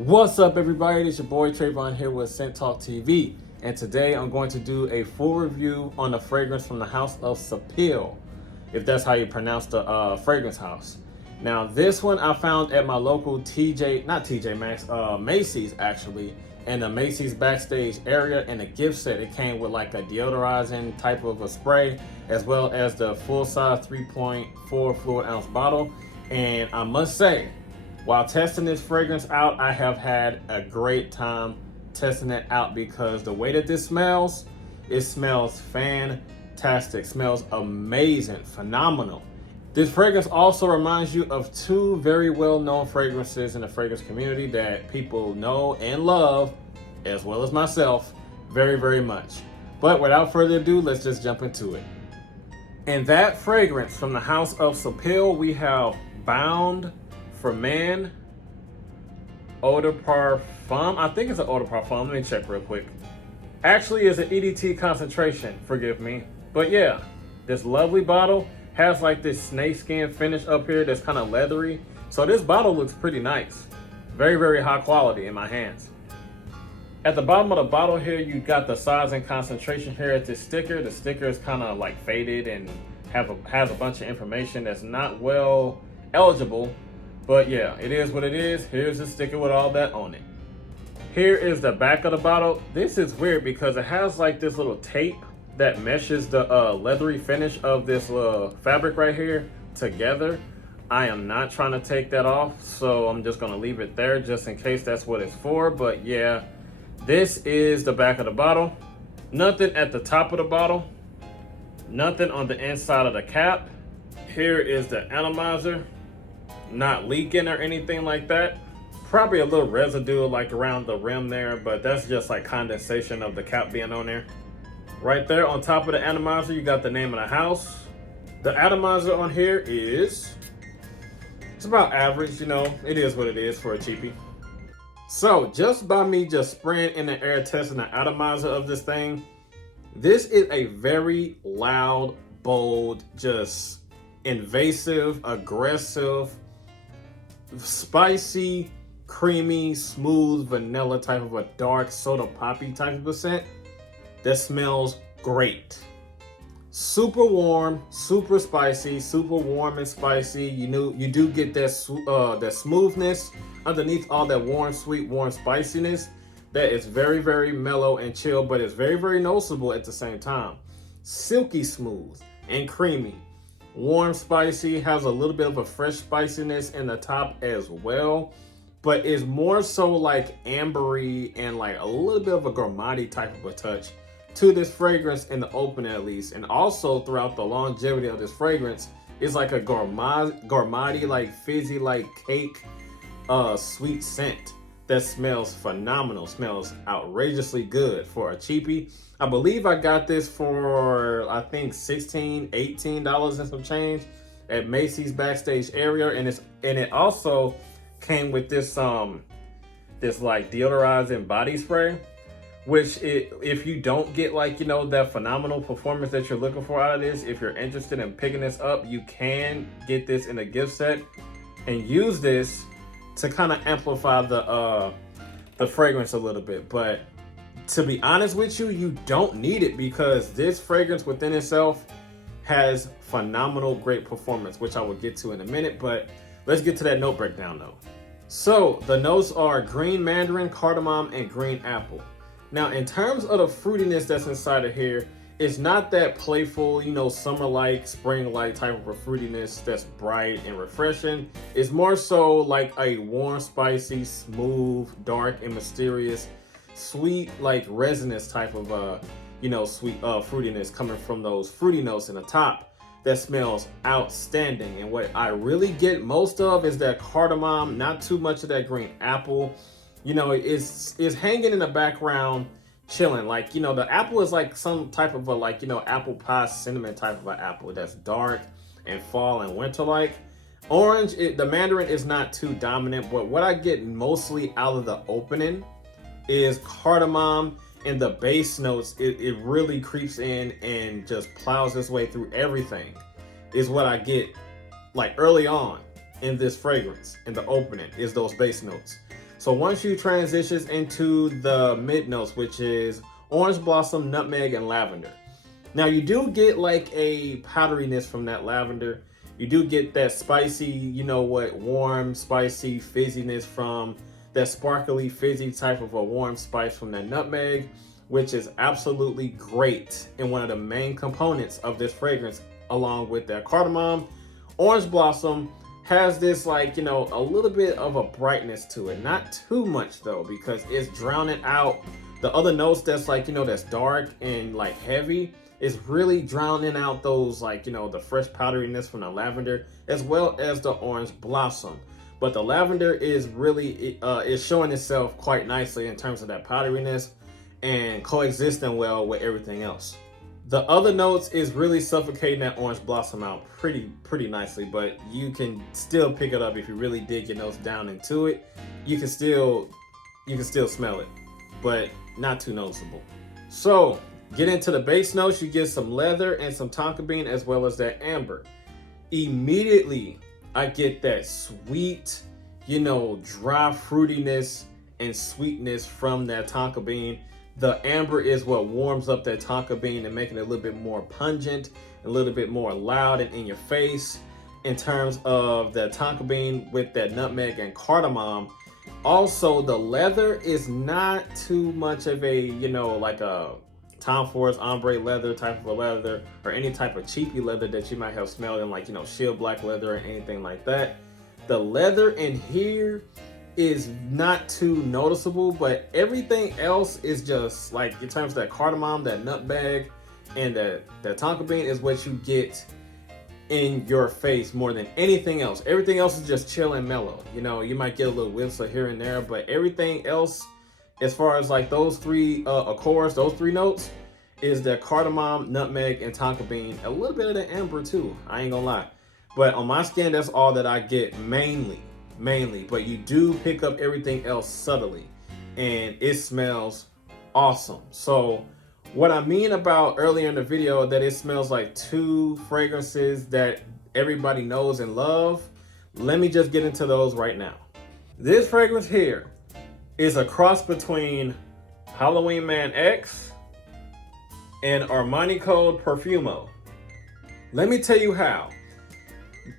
What's up, everybody? It's your boy Trayvon here with Scent Talk TV, and today I'm going to do a full review on the fragrance from the house of Sapil, if that's how you pronounce the fragrance house. Now, this one I found at my local Macy's actually, in the Macy's backstage area in a gift set. It came with like a deodorizing type of a spray, as well as the full size 3.4 fluid ounce bottle. And I must say, while testing this fragrance out, I have had a great time testing it out because the way that this smells, it smells fantastic, smells amazing, phenomenal. This fragrance also reminds you of two very well-known fragrances in the fragrance community that people know and love, as well as myself, very, very much. But without further ado, let's just jump into it. In that fragrance from the house of Sapil, we have Bound for Men Eau de Parfum. I think it's an Eau de Parfum. Let me check real quick. Actually, it's an EDT concentration. Forgive me. But yeah, this lovely bottle has like this snakeskin finish up here that's kind of leathery. So this bottle looks pretty nice. Very, very high quality in my hands. At the bottom of the bottle here, you got the size and concentration here at this sticker. The sticker is kind of like faded and has a bunch of information that's not well eligible. But yeah, it is what it is. Here's the sticker with all that on it. Here is the back of the bottle. This is weird because it has like this little tape that meshes the leathery finish of this fabric right here together. I am not trying to take that off, so I'm just gonna leave it there just in case that's what it's for. But yeah, this is the back of the bottle. Nothing at the top of the bottle. Nothing on the inside of the cap. Here is the atomizer. Not leaking or anything like that. Probably a little residue like around the rim there, but that's just like condensation of the cap being on there. Right there on top of the atomizer, you got the name of the house. The atomizer on here it's about average, you know, it is what it is for a cheapie. So just by me just spraying in the air, testing the atomizer of this thing, this is a very loud, bold, just invasive, aggressive, spicy, creamy, smooth, vanilla type of a dark soda poppy type of a scent that smells great. Super warm, super spicy, super warm and spicy. You do get that smoothness underneath all that warm, sweet, warm spiciness that is very, very mellow and chill, but it's very, very noticeable at the same time. Silky smooth and creamy. Warm, spicy, has a little bit of a fresh spiciness in the top as well, but is more so like ambery and like a little bit of a gourmand type of a touch to this fragrance in the opening at least. And also throughout the longevity of this fragrance is like a gourmand like fizzy like cake sweet scent that smells phenomenal, smells outrageously good for a cheapie. I believe I got this for, I think $16, $18 and some change at Macy's backstage area. And it also came with this this like deodorizing body spray, which if you don't get like, you know, that phenomenal performance that you're looking for out of this, if you're interested in picking this up, you can get this in a gift set and use this to kind of amplify the fragrance a little bit. But to be honest with you, you don't need it because this fragrance within itself has phenomenal, great performance, which I will get to in a minute. But let's get to that note breakdown though. So the notes are green mandarin, cardamom, and green apple. Now, in terms of the fruitiness that's inside of here, it's not that playful, you know, summer-like, spring-like type of a fruitiness that's bright and refreshing. It's more so like a warm, spicy, smooth, dark, and mysterious, sweet, like resinous type of, you know, sweet fruitiness coming from those fruity notes in the top that smells outstanding. And what I really get most of is that cardamom, not too much of that green apple. You know, it's hanging in the background, chilling. Like, you know, the apple is like some type of a, like, you know, apple pie cinnamon type of an apple that's dark and fall and winter like. Orange, the mandarin is not too dominant, but what I get mostly out of the opening is cardamom, and the base notes, it really creeps in and just plows its way through everything, is what I get like early on in this fragrance. In the opening is those base notes. So once you transition into the mid notes, which is orange blossom, nutmeg, and lavender. Now you do get like a powderiness from that lavender. You do get that spicy, you know what, warm, spicy fizziness from that sparkly, fizzy type of a warm spice from that nutmeg, which is absolutely great and one of the main components of this fragrance, along with that cardamom. Orange blossom has this, like, you know, a little bit of a brightness to it. Not too much though, because it's drowning out the other notes that's like, you know, that's dark and like heavy. Is really drowning out those, like, you know, the fresh powderiness from the lavender as well as the orange blossom. But the lavender is really is showing itself quite nicely in terms of that powderiness and coexisting well with everything else. The other notes is really suffocating that orange blossom out pretty nicely, but you can still pick it up if you really dig your nose down into it. You can still smell it, but not too noticeable. So get into the base notes, you get some leather and some tonka bean as well as that amber. Immediately, I get that sweet, you know, dry fruitiness and sweetness from that tonka bean. The amber is what warms up that tonka bean and making it a little bit more pungent, a little bit more loud and in your face. In terms of the tonka bean with that nutmeg and cardamom, also the leather is not too much of a, you know, like a Tom Ford's ombre leather type of a leather, or any type of cheapy leather that you might have smelled in, like, you know, shield black leather or anything like that. The leather in here is not too noticeable, but everything else is just like, in terms of that cardamom, that nutmeg, and that tonka bean is what you get in your face more than anything else. Everything else is just chill and mellow. You know, you might get a little whiffs here and there, but everything else, as far as like those three accords, those three notes, is the cardamom, nutmeg, and tonka bean. A little bit of the amber too, I ain't gonna lie. But on my skin, that's all that I get mainly. But you do pick up everything else subtly, and it smells awesome. So what I mean about earlier in the video, that it smells like two fragrances that everybody knows and love, let me just get into those right now. This fragrance here is a cross between Halloween Man X and Armani Code Perfumo. Let me tell you how.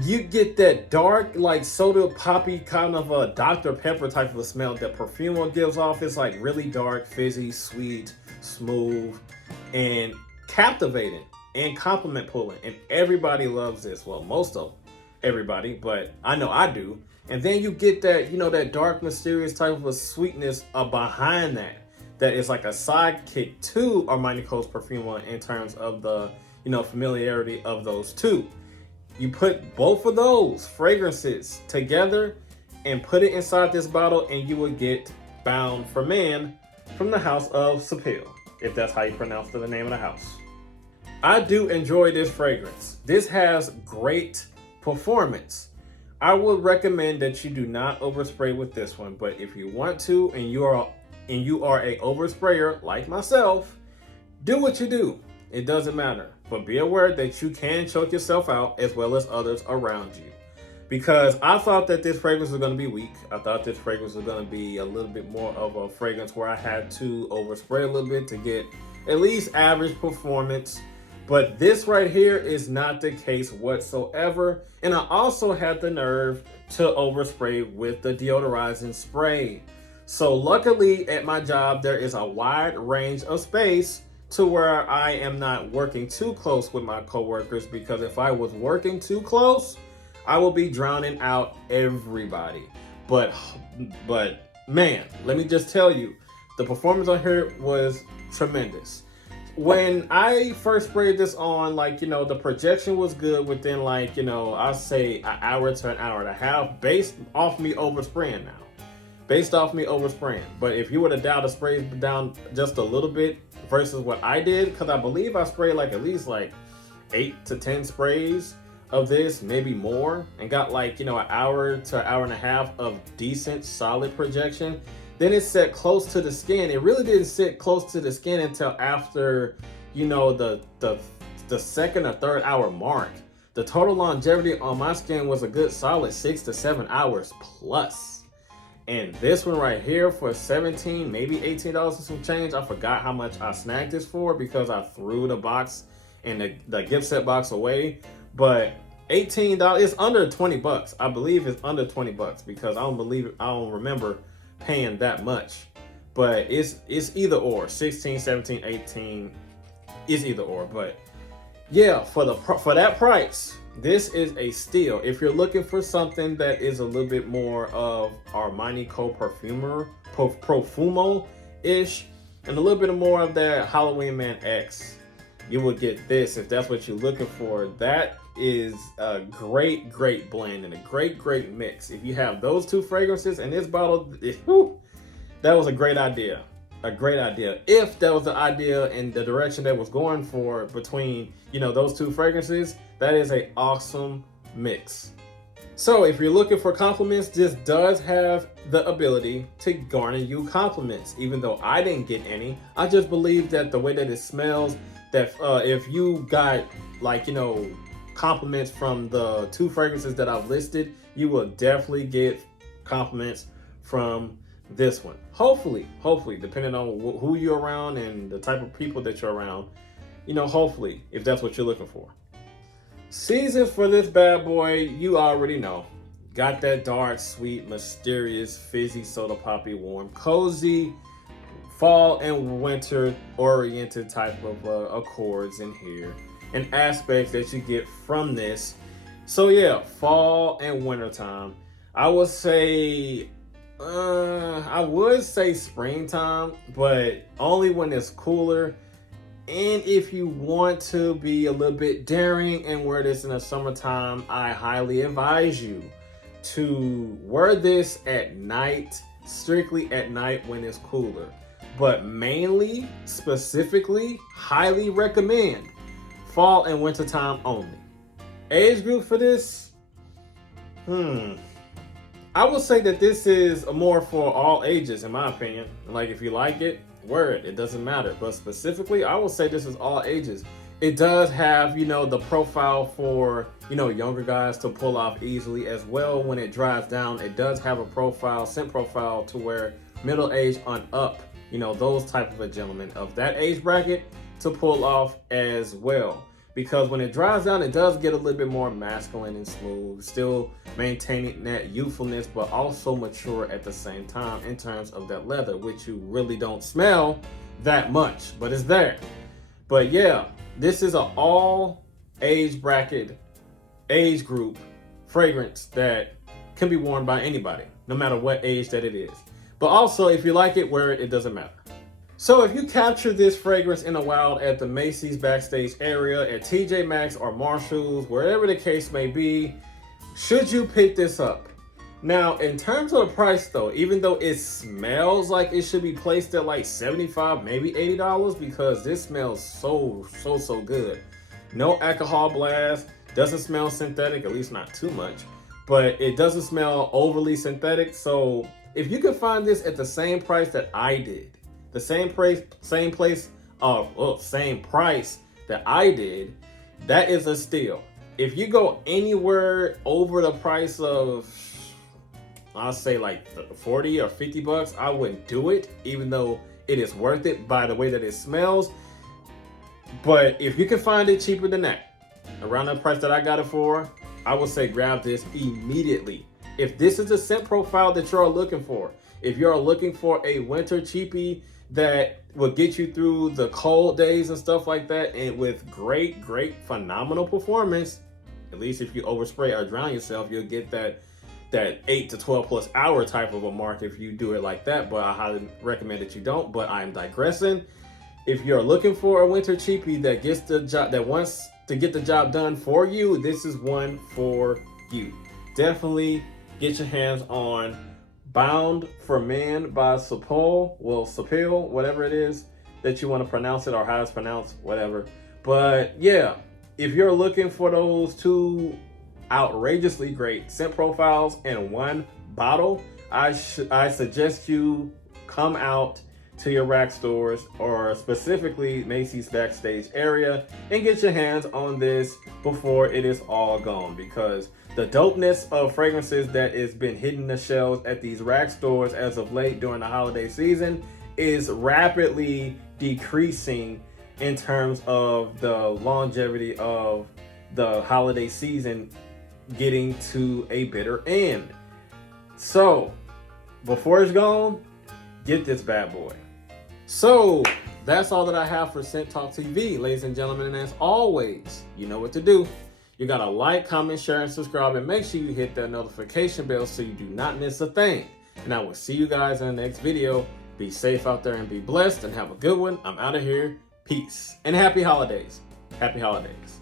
You get that dark, like soda poppy kind of a Dr. Pepper type of a smell that Perfumo gives off. It's like really dark, fizzy, sweet, smooth, and captivating and compliment pulling. And everybody loves this. Well, most of everybody, but I know I do. And then you get that, you know, that dark, mysterious type of a sweetness behind that. That is like a sidekick to Armani Code's Perfumo in terms of the, you know, familiarity of those two. You put both of those fragrances together and put it inside this bottle, and you will get Bound for Man from the house of Sapil, if that's how you pronounce the name of the house. I do enjoy this fragrance. This has great performance. I would recommend that you do not overspray with this one, but if you want to and you are a oversprayer like myself, do what you do. It doesn't matter. But be aware that you can choke yourself out as well as others around you. Because I thought that this fragrance was going to be weak. I thought this fragrance was going to be a little bit more of a fragrance where I had to overspray a little bit to get at least average performance. But this right here is not the case whatsoever. And I also had the nerve to overspray with the deodorizing spray. So luckily at my job, there is a wide range of space to where I am not working too close with my coworkers, because if I was working too close, I will be drowning out everybody. But man, let me just tell you, the performance on here was tremendous. When I first sprayed this on, like, you know, the projection was good within, like, you know, I'll say an hour to an hour and a half, based off me overspraying now. But if you were to dial the sprays down just a little bit versus what I did, because I believe I sprayed like at least like 8 to 10 sprays of this, maybe more, and got like, you know, an hour to an hour and a half of decent solid projection. Then it set close to the skin. It really didn't sit close to the skin until after, you know, the second or third hour mark. The total longevity on my skin was a good solid 6 to 7 hours plus. And this one right here for 17, maybe $18 and some change. I forgot how much I snagged this for because I threw the box and the gift set box away. But $18, it's under 20 bucks. I believe it's under 20 bucks because I don't remember paying that much. But it's either or, 16, 17, 18, it's either or. But yeah, for that price, this is a steal. If you're looking for something that is a little bit more of Armani Profumo-ish, and a little bit more of that Halloween Man X, you will get this if that's what you're looking for. That is a great blend and a great mix. If you have those two fragrances in this bottle, that was a great idea. A great idea. If that was the idea and the direction that was going for between, those two fragrances, that is an awesome mix. So if you're looking for compliments, this does have the ability to garner you compliments. Even though I didn't get any, I just believe that the way that it smells, that if you got compliments from the two fragrances that I've listed, you will definitely get compliments from this one. Hopefully, depending on who you're around and the type of people that you're around, hopefully, if that's what you're looking for. Seasons for this bad boy, you already know. Got that dark, sweet, mysterious, fizzy, soda poppy, warm, cozy, fall and winter oriented type of accords in here and aspects that you get from this. So yeah, fall and winter time. I would say springtime, but only when it's cooler. And if you want to be a little bit daring and wear this in the summertime, I highly advise you to wear this at night, strictly at night when it's cooler. But mainly, specifically, highly recommend fall and winter time only. Age group for this? I would say that this is more for all ages, in my opinion. Like, if you like it, wear it. It doesn't matter. But specifically, I would say this is all ages. It does have, the profile for, younger guys to pull off easily as well. When it dries down, it does have a scent profile to where middle age on up, those type of a gentleman of that age bracket to pull off as well. Because when it dries down, it does get a little bit more masculine and smooth, still maintaining that youthfulness, but also mature at the same time in terms of that leather, which you really don't smell that much, but it's there. But yeah, this is an all age bracket, age group fragrance that can be worn by anybody, no matter what age that it is. But also, if you like it, wear it, it doesn't matter. So if you capture this fragrance in the wild at the Macy's backstage area, at TJ Maxx or Marshall's, wherever the case may be, should you pick this up? Now, in terms of the price though, even though it smells like it should be placed at like $75, maybe $80, because this smells so good. No alcohol blast, doesn't smell synthetic, at least not too much, but it doesn't smell overly synthetic. So if you can find this at the same price that I did, the same price that I did, that is a steal. If you go anywhere over the price of, I'll say like 40 or 50 bucks, I wouldn't do it, even though it is worth it by the way that it smells. But if you can find it cheaper than that, around the price that I got it for, I would say grab this immediately. If this is the scent profile that you're looking for, if you're looking for a winter cheapie that will get you through the cold days and stuff like that, and with great, phenomenal performance, at least if you overspray or drown yourself, you'll get that 8 to 12 plus hour type of a mark if you do it like that, but I highly recommend that you don't. But I'm digressing. If you're looking for a winter cheapie that gets the job, that wants to get the job done for you, this is one for you. Definitely get your hands on Bound for Men by Sapil, whatever it is that you want to pronounce it, or how it's pronounced, whatever. But yeah, if you're looking for those two outrageously great scent profiles in one bottle, I suggest you come out to your rack stores, or specifically Macy's backstage area, and get your hands on this before it is all gone, because The dopeness of fragrances that has been hitting the shelves at these rack stores as of late during the holiday season is rapidly decreasing in terms of the longevity of the holiday season getting to a bitter end. So, before it's gone, get this bad boy. So, that's all that I have for Scent Talk TV, ladies and gentlemen. And as always, you know what to do. You gotta like, comment, share, and subscribe, and make sure you hit that notification bell so you do not miss a thing. And I will see you guys in the next video. Be safe out there and be blessed, and have a good one. I'm out of here. Peace. And happy holidays. Happy holidays.